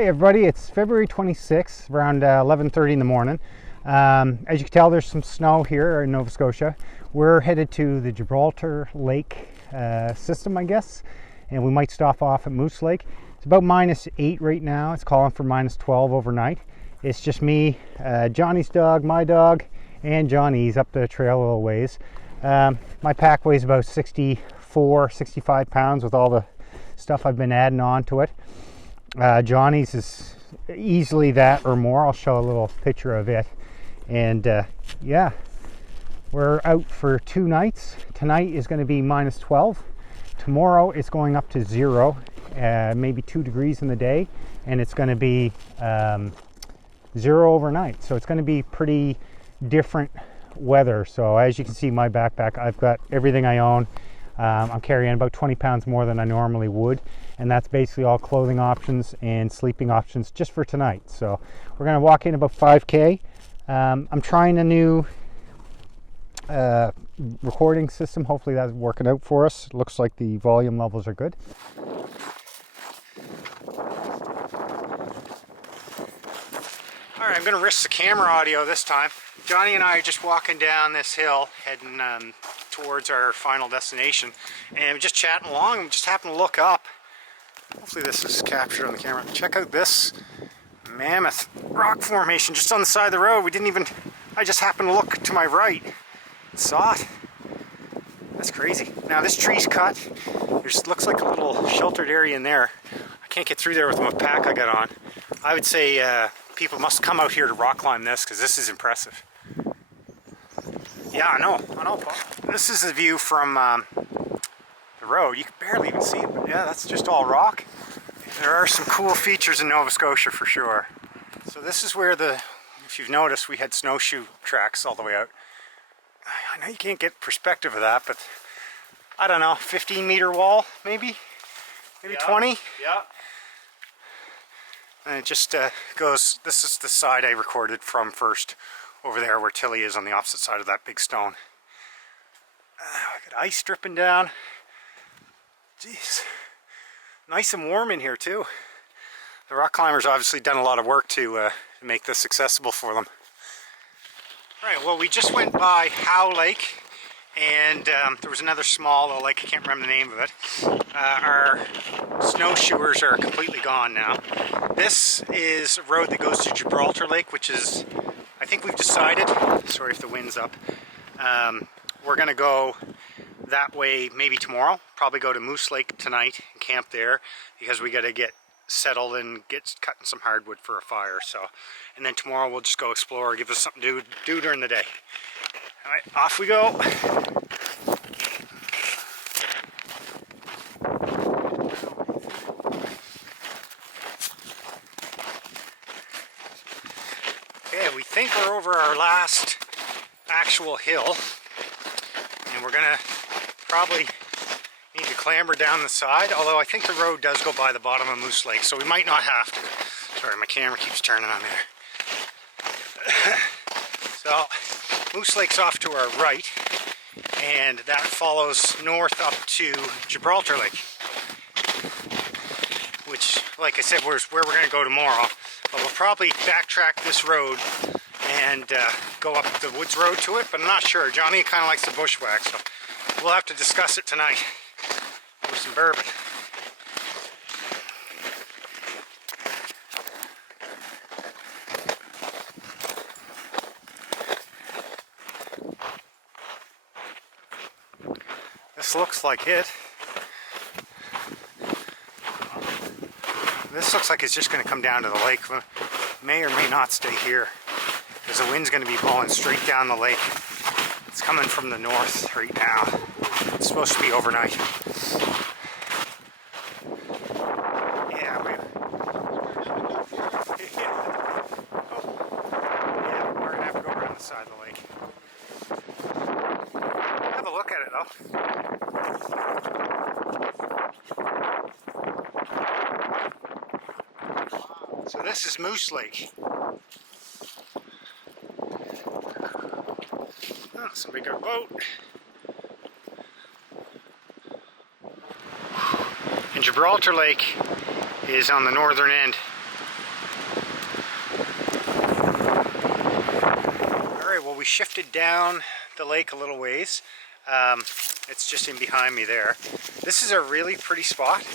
Hey everybody, it's February 26th, around 11:30 in the morning. As you can tell, there's some snow here in Nova Scotia. We're headed to the Gibralter Lake system, I guess, and we might stop off at Moose Lake. It's about -8 right now. It's calling for -12 overnight. It's just me, Johnny's dog, my dog, and Johnny's up the trail a little ways. My pack weighs about 65 pounds with all the stuff I've been adding on to it. Johnny's is easily that or more. I'll show a little picture of it. And yeah, we're out for 2 nights. Tonight is going to be -12. Tomorrow it's going up to 0, maybe 2 degrees in the day, and it's going to be 0 overnight. So it's going to be pretty different weather. So as you can see, my backpack, I've got everything I own. I'm carrying about 20 pounds more than I normally would, and that's basically all clothing options and sleeping options just for tonight. So we're going to walk in about 5K. I'm trying a new recording system. Hopefully that's working out for us. Looks like the volume levels are good. All right, I'm going to risk the camera audio this time. Johnny and I are just walking down this hill, heading towards our final destination, and we're just chatting along, and we just happened to look up. Hopefully this is captured on the camera. Check out this mammoth rock formation just on the side of the road. I just happened to look to my right and saw it. That's crazy. Now this tree's cut. There's looks like a little sheltered area in there. I can't get through there with my pack I got on. I would say people must come out here to rock climb this, because this is impressive. Yeah, I know, Paul. This is the view from the road. You can barely even see it, but yeah, that's just all rock. There are some cool features in Nova Scotia for sure. So this is where if you've noticed, we had snowshoe tracks all the way out. I know you can't get perspective of that, but I don't know, 15-meter wall, maybe yeah, 20? Yeah. And it just goes, this is the side I recorded from first, over there where Tilly is on the opposite side of that big stone. I got ice dripping down. Jeez. Nice and warm in here too. The rock climbers obviously done a lot of work to make this accessible for them. Right, well, we just went by Howling, and there was another small lake, I can't remember the name of it. Our snowshoers are completely gone now. This is a road that goes to Gibralter Lake, which is, I think we've decided, sorry if the wind's up, we're going to go that way maybe tomorrow. Probably go to Moose Lake tonight and camp there, because we got to get settled and get cutting some hardwood for a fire. So, and then tomorrow we'll just go explore, give us something to do during the day. All right, off we go. Okay, we think we're over our last actual hill, and we're gonna probably need to clamber down the side, although I think the road does go by the bottom of Moose Lake, so we might not have to. Sorry, my camera keeps turning on there. So, Moose Lake's off to our right, and that follows north up to Gibralter Lake, which, like I said, is where we're going to go tomorrow. But we'll probably backtrack this road and go up the woods road to it, but I'm not sure. Johnny kind of likes the bushwhack, so we'll have to discuss it tonight over some bourbon. This looks like it. This looks like it's just going to come down to the lake. May or may not stay here, because the wind's going to be blowing straight down the lake. It's coming from the north right now. It's supposed to be overnight. Yeah, we're going to have to go around the side of the lake. Have a look at it though. So this is Moose Lake. Oh, some bigger boat. And Gibralter Lake is on the northern end we shifted down the lake a little ways. It's just in behind me there. This is a really pretty spot,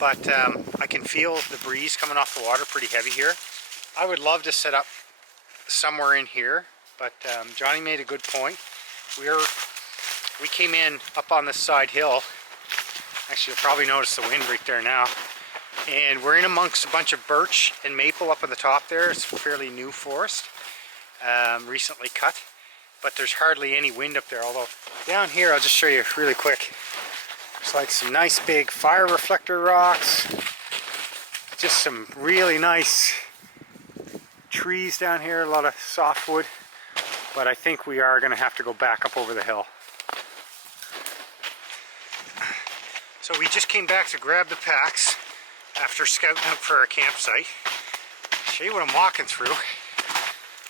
but I can feel the breeze coming off the water pretty heavy here. I would love to set up somewhere in here, but Johnny made a good point. We came in up on this side hill. Actually, you'll probably notice the wind right there now. And we're in amongst a bunch of birch and maple up on the top there. It's a fairly new forest, recently cut. But there's hardly any wind up there, although down here, I'll just show you really quick. There's like some nice big fire reflector rocks. Just some really nice trees down here, a lot of softwood. But I think we are going to have to go back up over the hill. So we just came back to grab the packs after scouting out for our campsite. Show you what I'm walking through.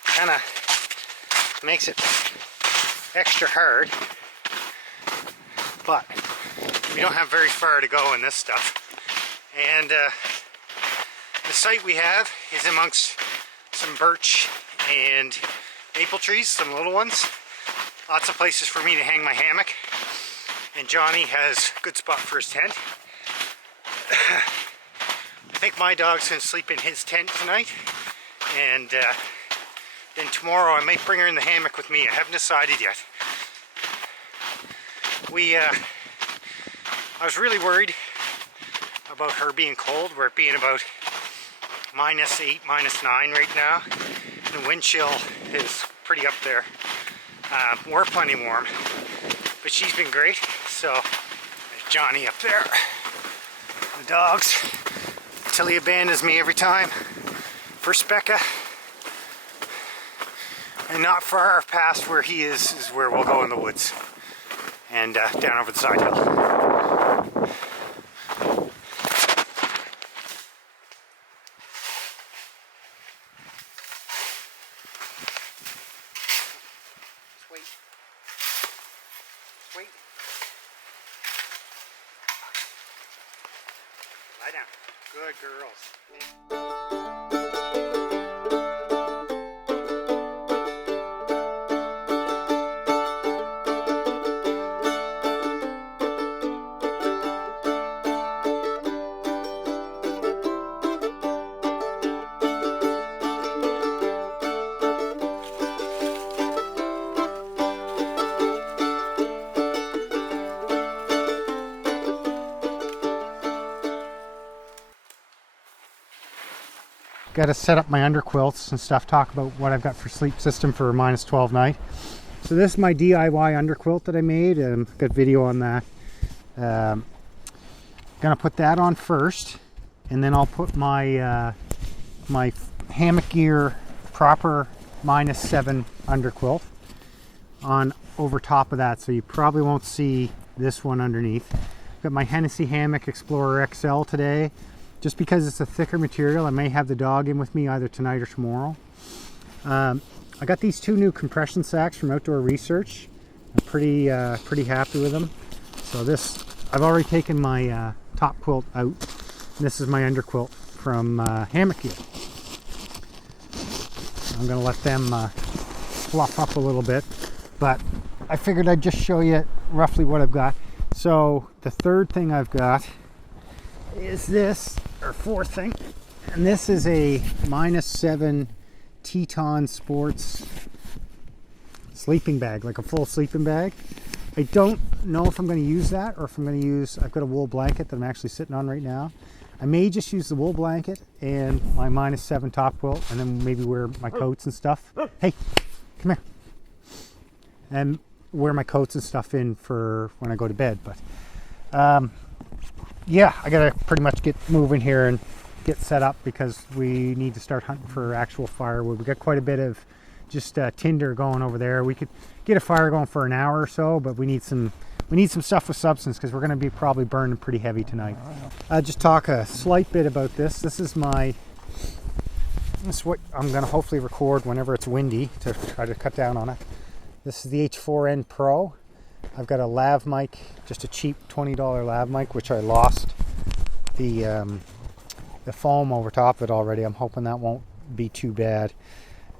Kind of makes it extra hard, but we don't have very far to go in this stuff. And the site we have is amongst some birch and maple trees, some little ones. Lots of places for me to hang my hammock, and Johnny has a good spot for his tent. I think my dog's going to sleep in his tent tonight, and then tomorrow I might bring her in the hammock with me. I haven't decided yet. I was really worried about her being cold. We're being about -8, -9 right now. The wind chill is pretty up there. We're plenty warm, but she's been great. So there's Johnny up there. The dogs, till he abandons me every time. For Specca. And not far past where he is where we'll go in the woods. And down over the side hill. Just wait. Just wait. Lie down. Good girls. Got to set up my underquilts and stuff, talk about what I've got for sleep system for a -12 night. So this is my DIY underquilt that I made, and got video on that. Gonna put that on first, and then I'll put my my hammock gear proper -7 underquilt on over top of that, so you probably won't see this one underneath. Got my Hennessy Hammock Explorer XL today. Just because it's a thicker material, I may have the dog in with me either tonight or tomorrow. I got these 2 new compression sacks from Outdoor Research. I'm pretty happy with them. So this, I've already taken my top quilt out. This is my underquilt from Hammock Gear. I'm gonna let them fluff up a little bit, but I figured I'd just show you roughly what I've got. So the third thing I've got is this, or fourth thing, and this is a -7 Teton Sports sleeping bag, like a full sleeping bag. I don't know if I'm going to use that, or if I'm going to use, I've got a wool blanket that I'm actually sitting on right now. I may just use the wool blanket and my -7 top quilt, and then maybe wear my coats and stuff. Hey, come here. And wear my coats and stuff in for when I go to bed. But yeah, I gotta pretty much get moving here and get set up, because we need to start hunting for actual firewood. We got quite a bit of just tinder going over there. We could get a fire going for an hour or so, but we need some stuff with substance, because we're going to be probably burning pretty heavy tonight. Just talk a slight bit about this. This is what I'm going to hopefully record whenever it's windy, to try to cut down on it. This is the H4N Pro. I've got a lav mic, just a cheap $20 lav mic, which I lost the foam over top of it already. I'm hoping that won't be too bad.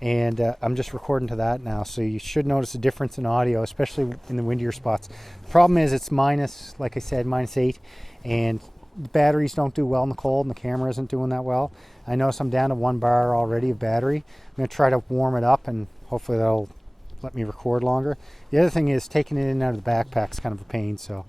and I'm just recording to that now, so you should notice a difference in audio, especially in the windier spots. The problem is it's minus, like I said, -8, and the batteries don't do well in the cold, and the camera isn't doing that well. I notice I'm down to 1 bar already of battery. I'm going to try to warm it up, and hopefully that'll let me record longer. The other thing is taking it in and out of the backpack's kind of a pain, so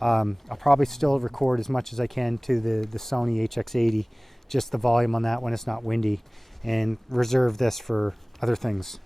I'll probably still record as much as I can to the Sony HX80, just the volume on that when it's not windy, and reserve this for other things.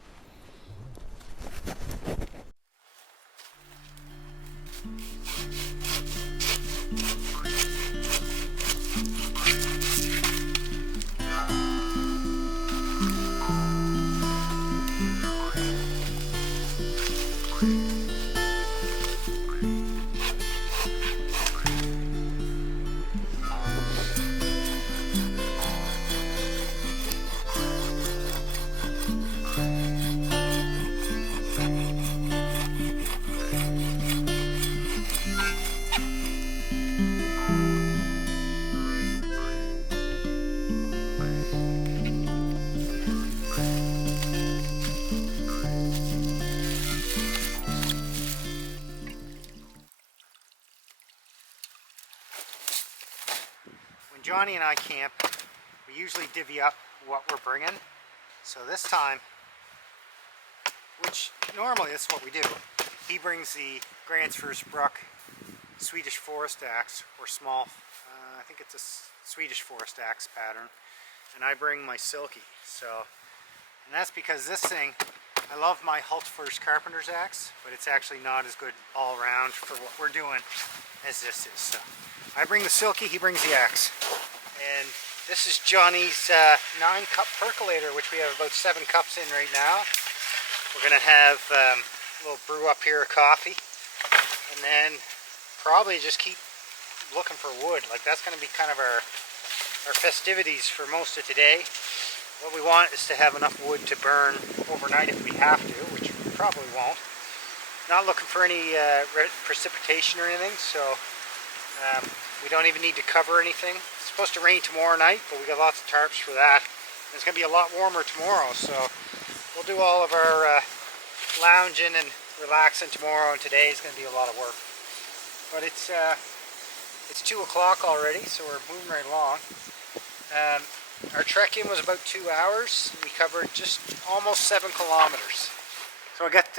When Johnny and I camp, we usually divvy up what we're bringing. So this time, which normally that's what we do, he brings the Gränsfors Swedish forest axe, or small, I think it's a Swedish forest axe pattern, and I bring my silky. So, and that's because this thing, I love my Hultfors carpenter's axe, but it's actually not as good all around for what we're doing as this is. So I bring the silky, he brings the axe. And this is Johnny's 9-cup percolator, which we have about 7 cups in right now. We're going to have a little brew up here of coffee, and then probably just keep looking for wood. Like, that's going to be kind of our festivities for most of today. What we want is to have enough wood to burn overnight if we have to, which we probably won't. Not looking for any precipitation or anything, so we don't even need to cover anything. It's supposed to rain tomorrow night, but we got lots of tarps for that. And it's going to be a lot warmer tomorrow, so we'll do all of our lounging and relaxing tomorrow, and today is going to be a lot of work. But it's 2 o'clock already, so we're moving right along. Our trek-in was about 2 hours. We covered just almost 7 kilometers. So I got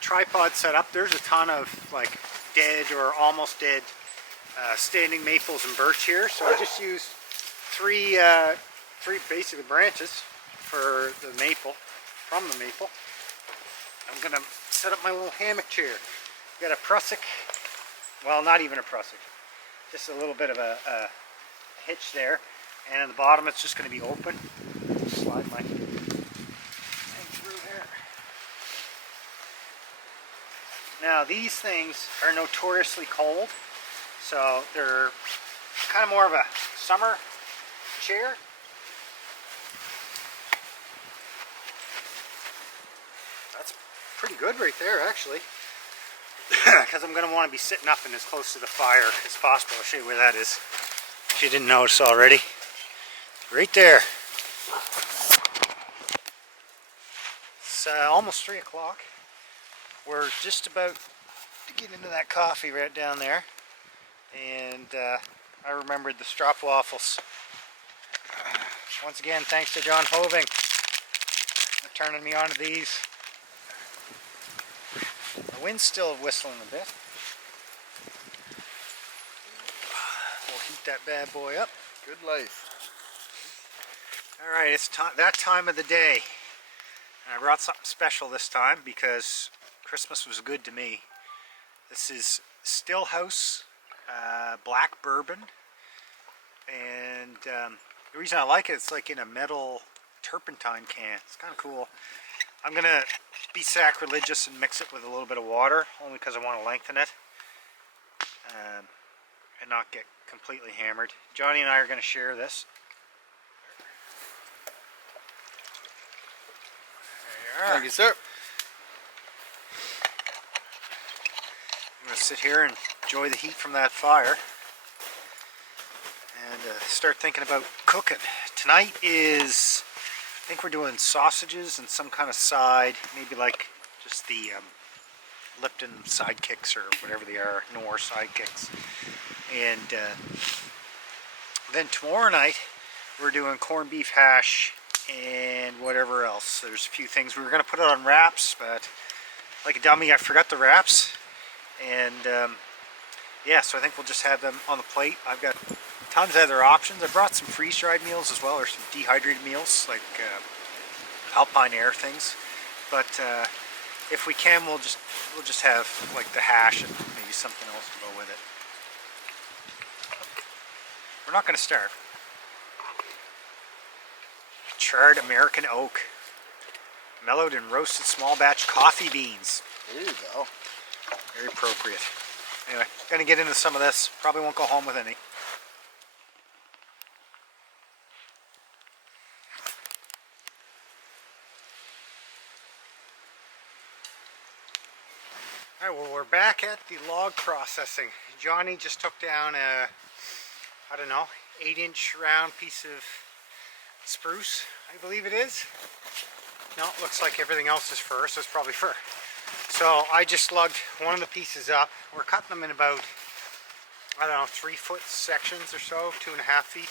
tripod set up. There's a ton of like dead or almost dead standing maples and birch here. So I just used three basically branches for the maple, from the maple. I'm gonna set up my little hammock chair. Got a prusik, well, not even a prusik, just a little bit of a hitch there. And at the bottom it's just going to be open. Slide my thing through here. Now these things are notoriously cold, so they're kind of more of a summer chair. That's pretty good right there, actually, because I'm going to want to be sitting up and as close to the fire as possible. I'll show you where that is if you didn't notice already. Right there. It's almost 3 o'clock. We're just about to get into that coffee right down there. And I remembered the stroopwafels. Once again, thanks to John Hoving for turning me onto these. The wind's still whistling a bit. We'll heat that bad boy up. Good life. Alright, it's that time of the day. And I brought something special this time because Christmas was good to me. This is Stillhouse black bourbon. And the reason I like it, it's like in a metal turpentine can. It's kind of cool. I'm going to be sacrilegious and mix it with a little bit of water, only because I want to lengthen it and not get completely hammered. Johnny and I are going to share this. Thank you, sir. I'm going to sit here and enjoy the heat from that fire and start thinking about cooking. Tonight is I think we're doing sausages and some kind of side, maybe like just the Lipton sidekicks or whatever they are, Knorr sidekicks. And then tomorrow night we're doing corned beef hash and whatever else. There's a few things we were going to put it on wraps, but like a dummy I forgot the wraps. And yeah, so I think we'll just have them on the plate. I've got tons of other options. I brought some freeze-dried meals as well, or some dehydrated meals like Alpine Air things. But if we can, we'll just have like the hash and maybe something else to go with it. We're not going to starve. Charred American oak, mellowed and roasted small batch coffee beans. There you go. Very appropriate. Anyway, gonna get into some of this. Probably won't go home with any. Alright, well, we're back at the log processing. Johnny just took down a, I don't know, 8-inch round piece of spruce, I believe it is. No, it looks like everything else is fir, so it's probably fir. So I just lugged one of the pieces up. We're cutting them in about, I don't know, 3-foot sections or so, 2.5 feet.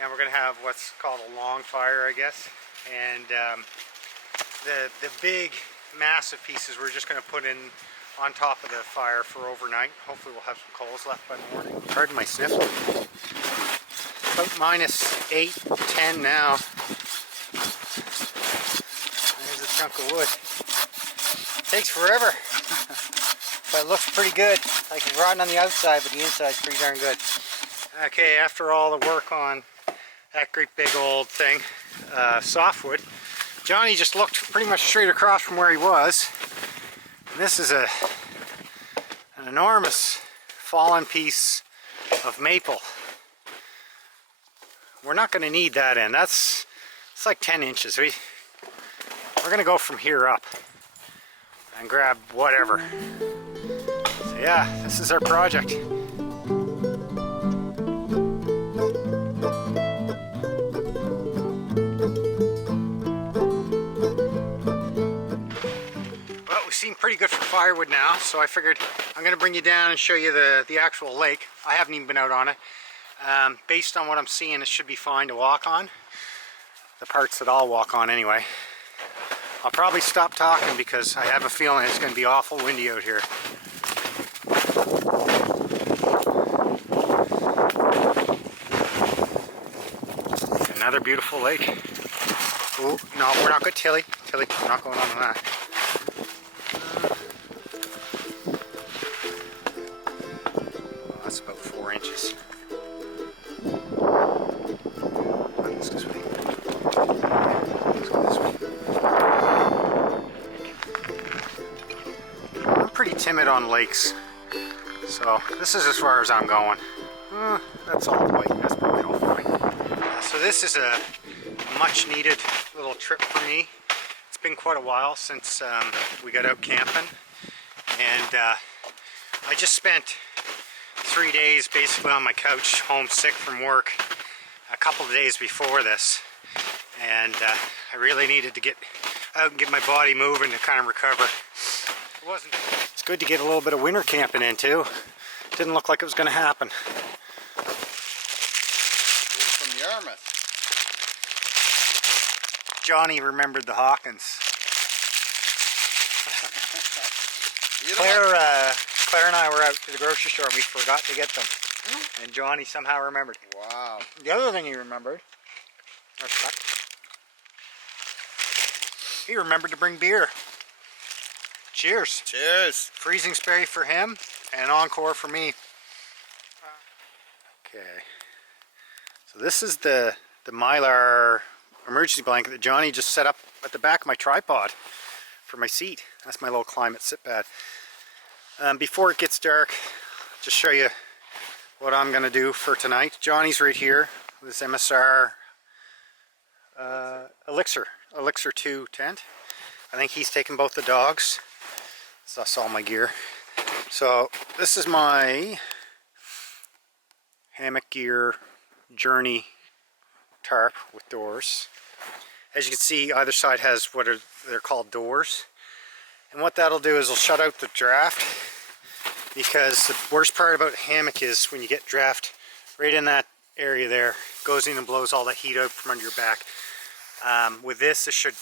And we're going to have what's called a long fire, I guess. And the big, massive pieces we're just going to put in on top of the fire for overnight. Hopefully we'll have some coals left by the morning. Pardon my sniffle. About -8, 10 now. There's a chunk of wood. Takes forever, but it looks pretty good. Like it's rotten on the outside, but the inside's pretty darn good. Okay, after all the work on that great big old thing, softwood, Johnny just looked pretty much straight across from where he was. And this is an enormous fallen piece of maple. We're not going to need that in. It's like 10 inches. We're going to go from here up and grab whatever. So yeah, this is our project. Well, we seem pretty good for firewood now, so I figured I'm going to bring you down and show you the actual lake. I haven't even been out on it. Based on what I'm seeing, it should be fine to walk on. The parts that I'll walk on anyway. I'll probably stop talking because I have a feeling it's going to be awful windy out here. Another beautiful lake. Oh, no, we're not good, Tilly. Tilly, we're not going on that. Oh, that's about 4 inches. Let's go this way. Let's go this way. I'm pretty timid on lakes, so this is as far as I'm going. That's all the way. That's probably all fine. So this is a much needed little trip for me. It's been quite a while since we got out camping, and I just spent 3 days basically on my couch, homesick from work, a couple of days before this, and I really needed to get out and get my body moving to kind of recover. It's good to get a little bit of winter camping in too. Didn't look like it was going to happen. From Yarmouth. Johnny remembered the Hawkins. Claire and I were out to the grocery store and we forgot to get them. And Johnny somehow remembered. Wow. The other thing he remembered, he remembered to bring beer. Cheers. Cheers. Freezing spray for him and Encore for me. Okay. So this is the Mylar emergency blanket that Johnny just set up at the back of my tripod for my seat. That's my little climate sit pad. Before it gets dark, just show you what I'm going to do for tonight. Johnny's right here with this MSR Elixir 2 tent. I think he's taking both the dogs. So that's all my gear. So this is my hammock gear journey tarp with doors. As you can see, either side has they're called doors. And what that'll do is it'll shut out the draft, because the worst part about a hammock is when you get draft right in that area there, goes in and blows all the heat out from under your back. With this should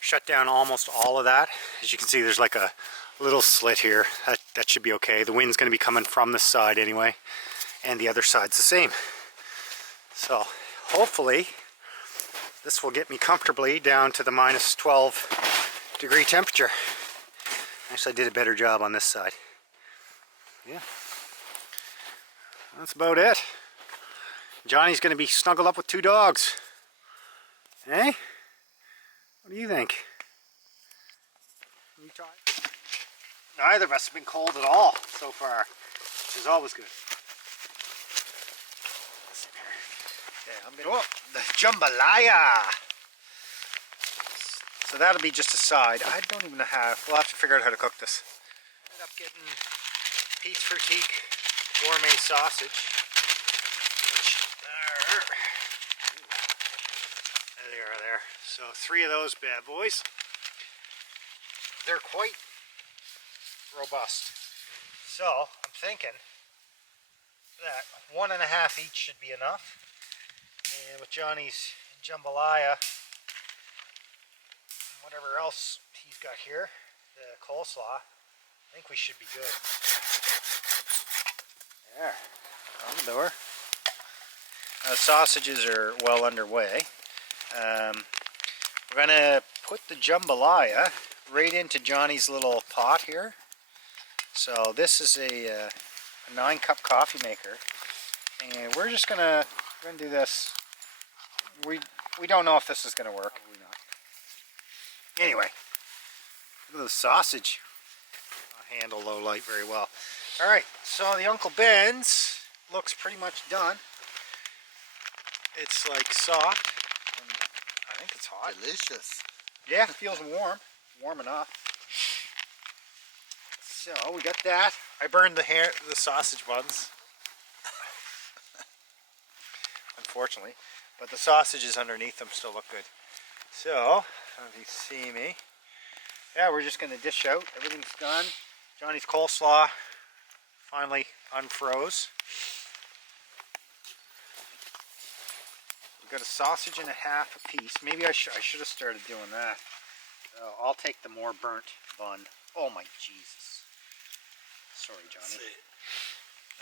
shut down almost all of that. As you can see, there's like a little slit here. That should be okay. The wind's going to be coming from this side anyway, and the other side's the same. So hopefully this will get me comfortably down to the minus 12 degree temperature. Actually, I did a better job on this side. Yeah, that's about it. Johnny's going to be snuggled up with 2 dogs. Eh? What do you think? You tired? Neither of us have been cold at all so far, which is always good. Oh, the jambalaya! So that'll be just a side. I don't even have, we'll have to figure out how to cook this. Ended up getting Pete's Frutique gourmet sausage, which there they are there. So 3 of those bad boys. They're quite robust. So I'm thinking that 1.5 each should be enough. And with Johnny's jambalaya, whatever else he's got here, the coleslaw, I think we should be good. There, on the door. The sausages are well underway. We're going to put the jambalaya right into Johnny's little pot here. So this is a 9-cup coffee maker, and we're just going to do this. We don't know if this is going to work. Probably not. Anyway, look at the sausage. I'll handle low light very well. Alright, so the Uncle Ben's looks pretty much done. It's like soft, and I think it's hot. Delicious. Yeah, it feels warm enough. So we got that. I burned the sausage buns, unfortunately, but the sausages underneath them still look good. So, if you see me, yeah, we're just going to dish out. Everything's done. Johnny's coleslaw finally unfroze. We've got a sausage and a half a piece. Maybe I should have started doing that. I'll take the more burnt bun. Oh my Jesus. Sorry, Johnny.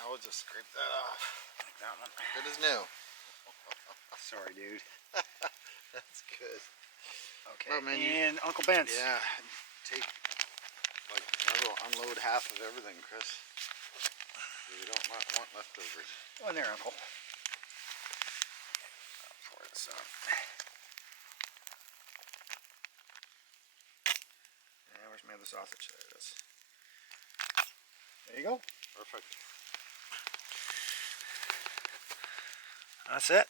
Now we'll just scrape that off. Like that one. Good as new. Sorry, dude. That's good. Okay. Well, man, and Uncle Ben's. Yeah. I'll unload half of everything, Chris. You don't want leftovers. Go in there, Uncle. I'll pour this up. Yeah, where's my other sausage? There it is. There you go. Perfect. That's it.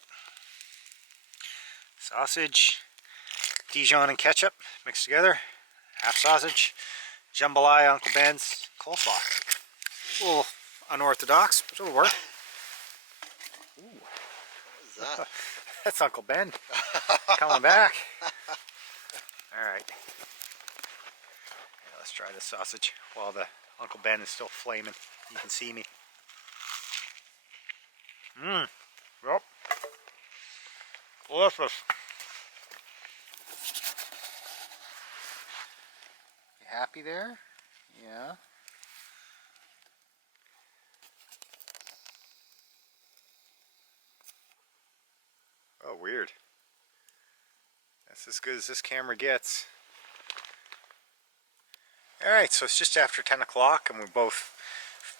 Sausage, Dijon and ketchup mixed together. Half sausage, jambalaya, Uncle Ben's, coleslaw. A little unorthodox, but it'll work. Ooh. What is that? That's Uncle Ben coming back. Alright. Yeah, let's try this sausage while the Uncle Ben is still flaming. You can see me. Mmm. Yep. Delicious. You happy there? Yeah. Oh, weird. That's as good as this camera gets. Alright, so it's just after 10 o'clock and we both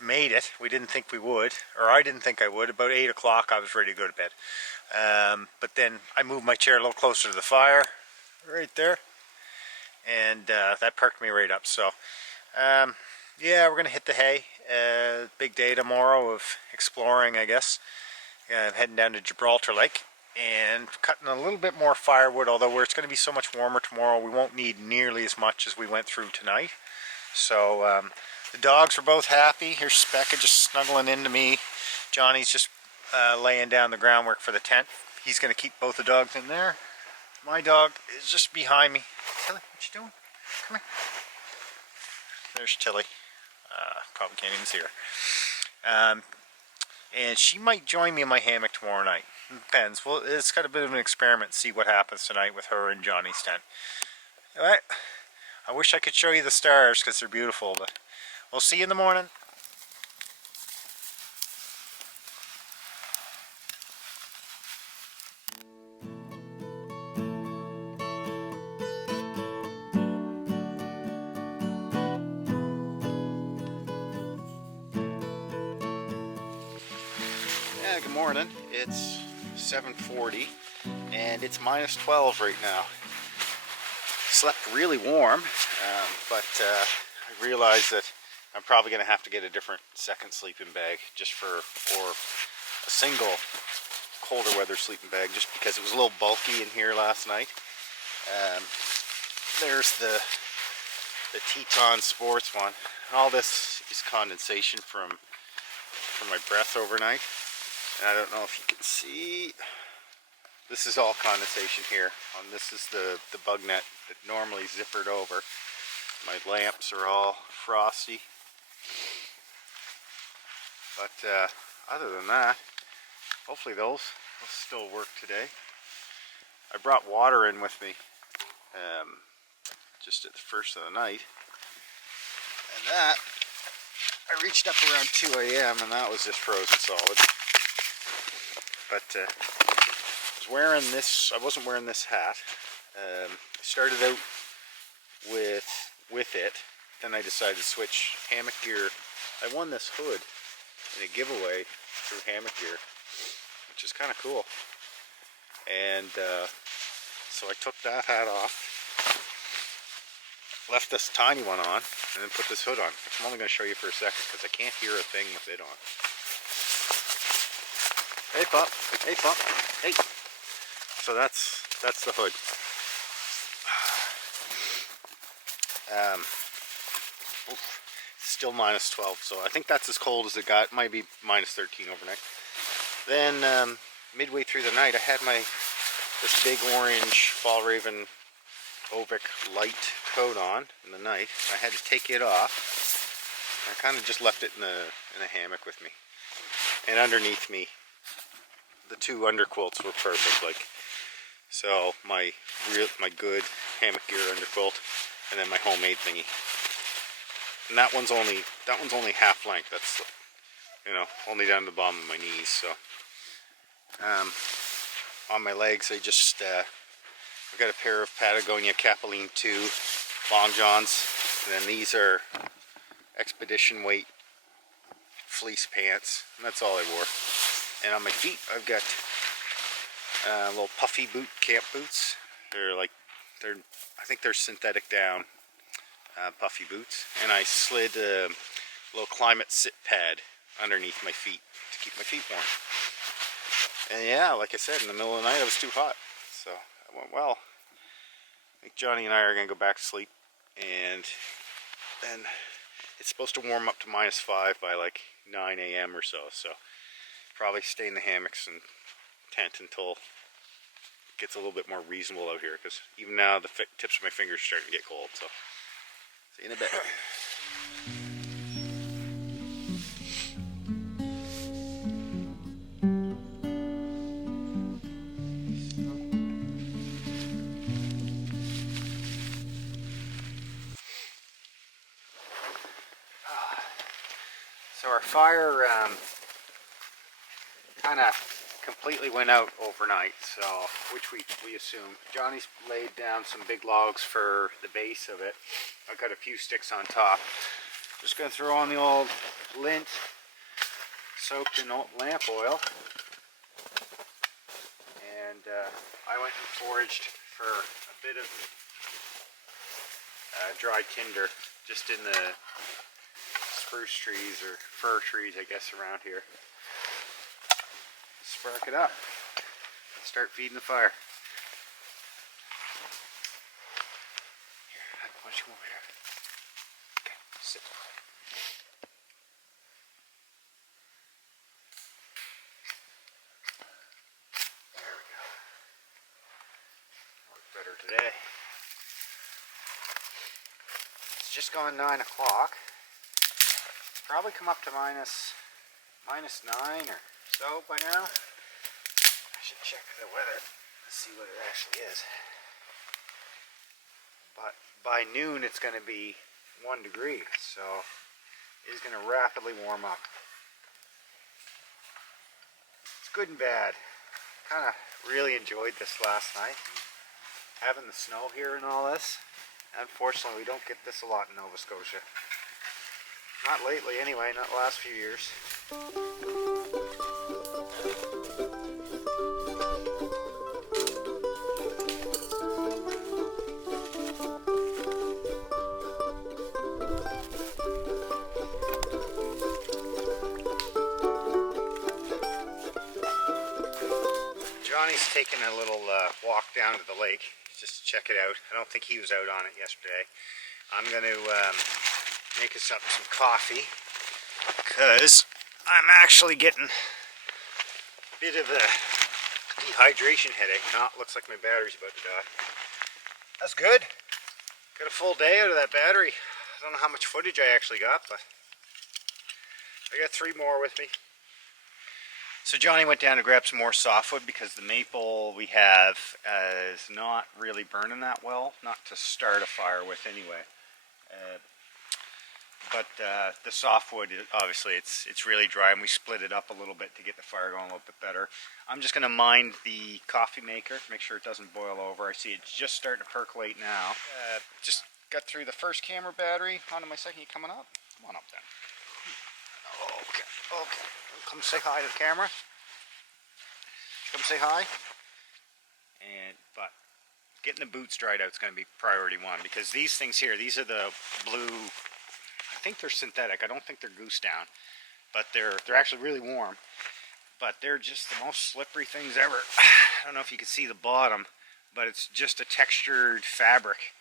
made it. We didn't think we would, or I didn't think I would. About 8 o'clock I was ready to go to bed. But then I moved my chair a little closer to the fire, right there, and that perked me right up. So, yeah, we're going to hit the hay. Big day tomorrow of exploring, I guess. Heading down to Gibralter Lake and cutting a little bit more firewood, although it's going to be so much warmer tomorrow, we won't need nearly as much as we went through tonight. So, the dogs are both happy. Here's Specca just snuggling into me. Johnny's just laying down the groundwork for the tent. He's going to keep both the dogs in there. My dog is just behind me. Tilly, what you doing? Come here. There's Tilly. Probably can't even see her. And she might join me in my hammock tomorrow night. It depends. Well, it's got a bit of an experiment to see what happens tonight with her and Johnny's tent. Alright. I wish I could show you the stars because they're beautiful, but we'll see you in the morning. Yeah, good morning. It's 7:40 and it's minus 12 right now. Slept really warm, but I realized that I'm probably going to have to get a different second sleeping bag just or a single colder weather sleeping bag just because it was a little bulky in here last night. There's the Teton Sports one. All this is condensation from my breath overnight. And I don't know if you can see, this is all condensation here. This is the bug net that normally zippered over. My lamps are all frosty. But other than that, hopefully those will still work today. I brought water in with me just at the first of the night. And that, I reached up around 2 a.m. and that was just frozen solid. But I was wearing this, I wasn't wearing this hat. I started out with it, then I decided to switch hammock gear. I won this hood in a giveaway through Hammock Gear, which is kind of cool. And so I took that hat off, left this tiny one on, and then put this hood on, which I'm only going to show you for a second because I can't hear a thing with it on. Hey pup, hey pup, hey. So that's the hood. Still minus 12, so I think that's as cold as it got. It might be minus 13 overnight. Then midway through the night, I had this big orange Fall Raven Ovic light coat on in the night. I had to take it off. I kind of just left it in a hammock with me. And underneath me, the two underquilts were perfect. So my good hammock gear underquilt, and then my homemade thingy. And that one's only half length. That's, only down to the bottom of my knees. So on my legs, I just I've got a pair of Patagonia Capeline 2 long johns, and then these are expedition weight fleece pants, and that's all I wore. And on my feet, I've got little puffy boot camp boots. I think they're synthetic down puffy boots, and I slid a little climate sit pad underneath my feet to keep my feet warm. And yeah, like I said, in the middle of the night, it was too hot, so I went, well, I think Johnny and I are gonna go back to sleep, and then it's supposed to warm up to minus 5 by like 9 a.m. or so. So probably stay in the hammocks and tent until it gets a little bit more reasonable out here, because even now the tips of my fingers are starting to get cold. So see you in a bit. So our fire kind of completely went out overnight, so which we assume. Johnny's laid down some big logs for the base of it. I've got a few sticks on top. Just gonna throw on the old lint soaked in old lamp oil, and I went and foraged for a bit of dry tinder just in the spruce trees or fir trees, I guess, around here. Spark it up. Start feeding the fire. Here, why don't you come over here? Okay, sit. There we go. just gone 9 o'clock. Probably come up to minus 9 or so by now. I should check the weather and see what it actually is. But by noon it's going to be 1 degree, so it is going to rapidly warm up. It's good and bad. Kind of really enjoyed this last night. Having the snow here and all this. Unfortunately, we don't get this a lot in Nova Scotia. Not lately anyway, not the last few years. Johnny's taking a little walk down to the lake just to check it out. I don't think he was out on it yesterday. I'm going to make us up some coffee because I'm actually getting a bit of a dehydration headache. Looks like my battery's about to die. That's good. Got a full day out of that battery. I don't know how much footage I actually got, but I got 3 more with me. So Johnny went down to grab some more softwood because the maple we have is not really burning that well, not to start a fire with anyway. But the softwood, obviously it's really dry, and we split it up a little bit to get the fire going a little bit better. I'm just going to mind the coffee maker, make sure it doesn't boil over. I see it's just starting to percolate now. Just got through the first camera battery, onto my second. You coming up? Come on up then. Okay. Come say hi to the camera. Come say hi. But getting the boots dried out is going to be priority 1, because these things here, these are the blue. I think they're synthetic. I don't think they're goose down, but they're actually really warm. But they're just the most slippery things ever. I don't know if you can see the bottom, but it's just a textured fabric.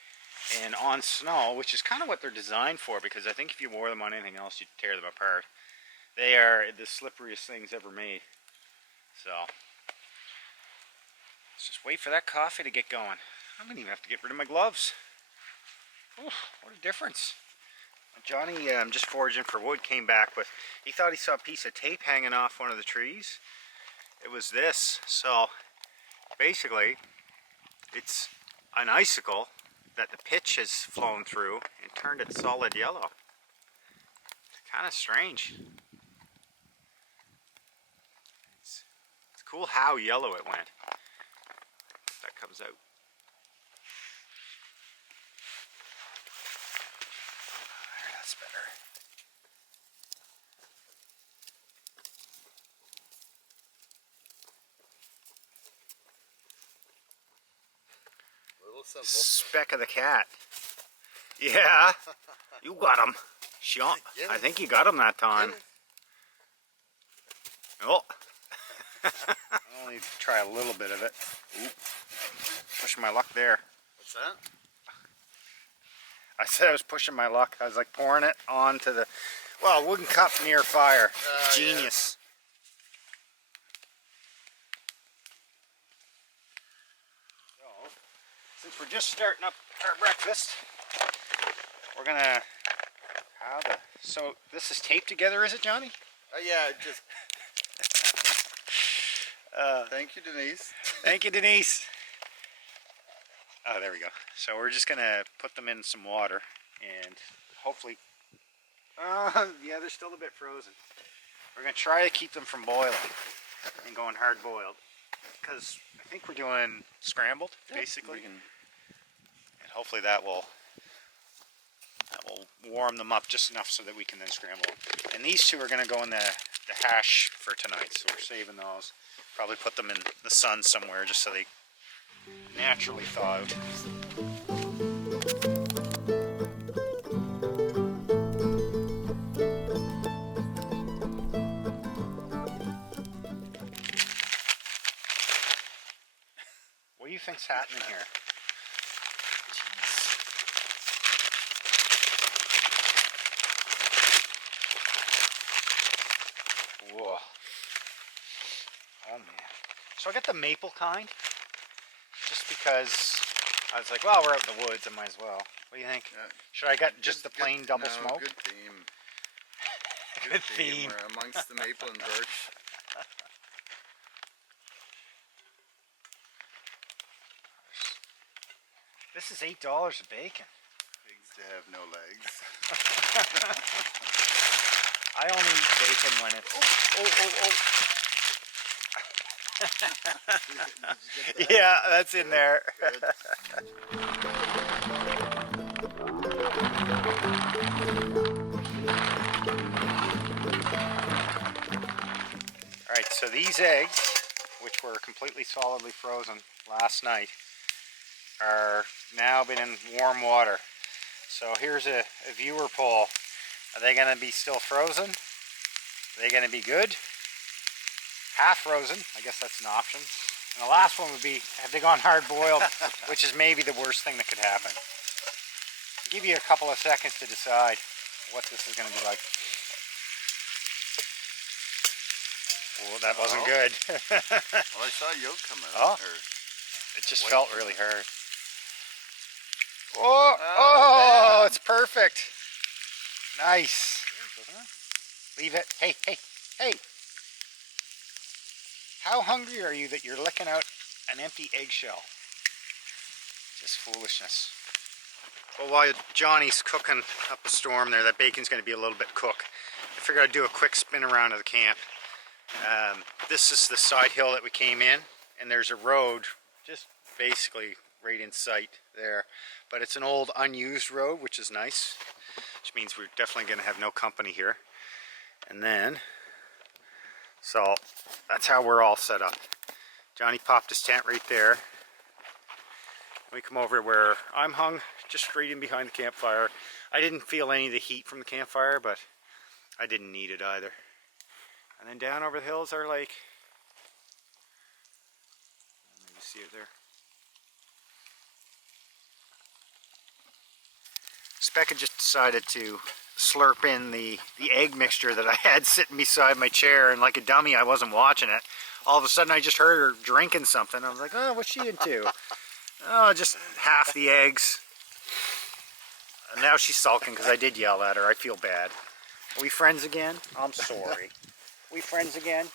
And on snow, which is kind of what they're designed for, because I think if you wore them on anything else, you'd tear them apart. They are the slipperiest things ever made. So, let's just wait for that coffee to get going. I'm going to even have to get rid of my gloves. Oof, what a difference. Johnny, just foraging for wood, came back with, he thought he saw a piece of tape hanging off one of the trees. It was this. So, basically, it's an icicle that the pitch has flown through and turned it solid yellow. It's kind of strange. It's cool how yellow it went. That comes out. There, that's better. A little simple. Speck of the cat. Yeah, you got him. Sean, I think you got him that time. Oh. I'll only try a little bit of it. Oop. Pushing my luck there. What's that? I said I was pushing my luck. I was like pouring it onto the, wooden cup near fire. Genius. Yeah. So, since we're just starting up our breakfast, we're gonna so this is taped together, is it, Johnny? Yeah, just... Thank you, Denise. Thank you, Denise. Oh, there we go. So we're just gonna put them in some water and hopefully, yeah, they're still a bit frozen. We're gonna try to keep them from boiling and going hard boiled, because I think we're doing scrambled, basically. And hopefully that will warm them up just enough so that we can then scramble them. And these two are gonna go in the hash for tonight, so we're saving those. Probably put them in the sun somewhere just so they naturally thaw out. What do you think's happening here? Whoa. Oh man. So I got the maple kind, just because I was like, well, we're out in the woods, I might as well. What do you think? Yeah. Should I get just the Good- plain double no, smoke? Good theme. Good theme. We're amongst the maple and birch. This is $8 a bacon. Pigs to have no legs. I only eat bacon when it's... Did you get that? Yeah, that's in there. Good. Alright, so these eggs, which were completely solidly frozen last night, are now been in warm water. So here's a viewer poll. Are they going to be still frozen? Are they going to be good? Half frozen, I guess that's an option. And the last one would be, have they gone hard boiled, which is maybe the worst thing that could happen. I'll give you a couple of seconds to decide what this is going to be like. Oh, that wasn't good. Well, I saw yolk coming Oh. out. It just White felt one. really hard. Oh, it's perfect. Nice. Leave it. Hey, hey, hey. How hungry are you that you're licking out an empty eggshell? Just foolishness. Well, while Johnny's cooking up a storm there, that bacon's going to be a little bit cooked. I figured I'd do a quick spin around of the camp. This is the side hill that we came in, and there's a road just basically right in sight there. But it's an old unused road, which is nice, which means we're definitely going to have no company here. And then, so that's how we're all set up. Johnny popped his tent right there. We come over where I'm hung, just right in behind the campfire. I didn't feel any of the heat from the campfire, but I didn't need it either. And then down over the hills our lake. Maybe see it there. Specca just decided to slurp in the egg mixture that I had sitting beside my chair, and like a dummy I wasn't watching it. All of a sudden I just heard her drinking something. I was like, oh, what's she into? Oh, just half the eggs. And now she's sulking because I did yell at her. I feel bad. Are we friends again? I'm sorry. We friends again?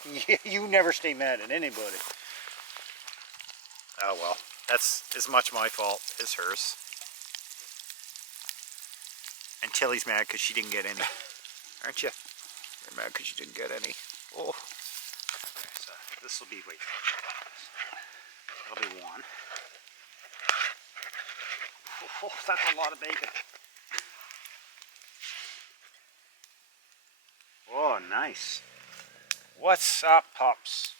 You never stay mad at anybody. Oh well, that's as much my fault as hers. And Tilly's mad because she didn't get any. Aren't you? You're mad because you didn't get any. Oh. Okay, so this will be, wait. That'll be one. Oh, that's a lot of bacon. Oh, nice. What's up, pups?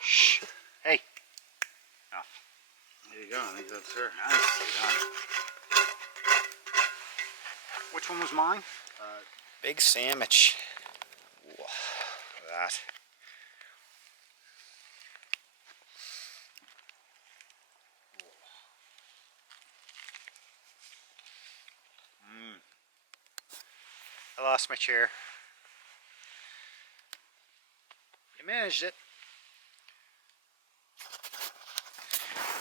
Shh. Hey. Enough. There you go. I think that's her. Nicely done. Which one was mine? Big sandwich. Whoa, look at that. I lost my chair. I managed it.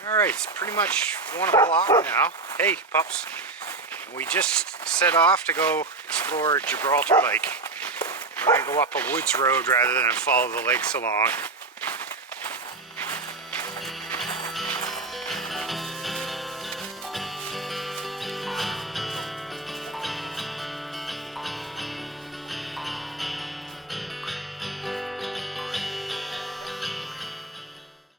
Alright, it's pretty much 1 o'clock now. Hey, pups. We just set off to go explore Gibralter Lake. We're going to go up a woods road rather than follow the lakes along.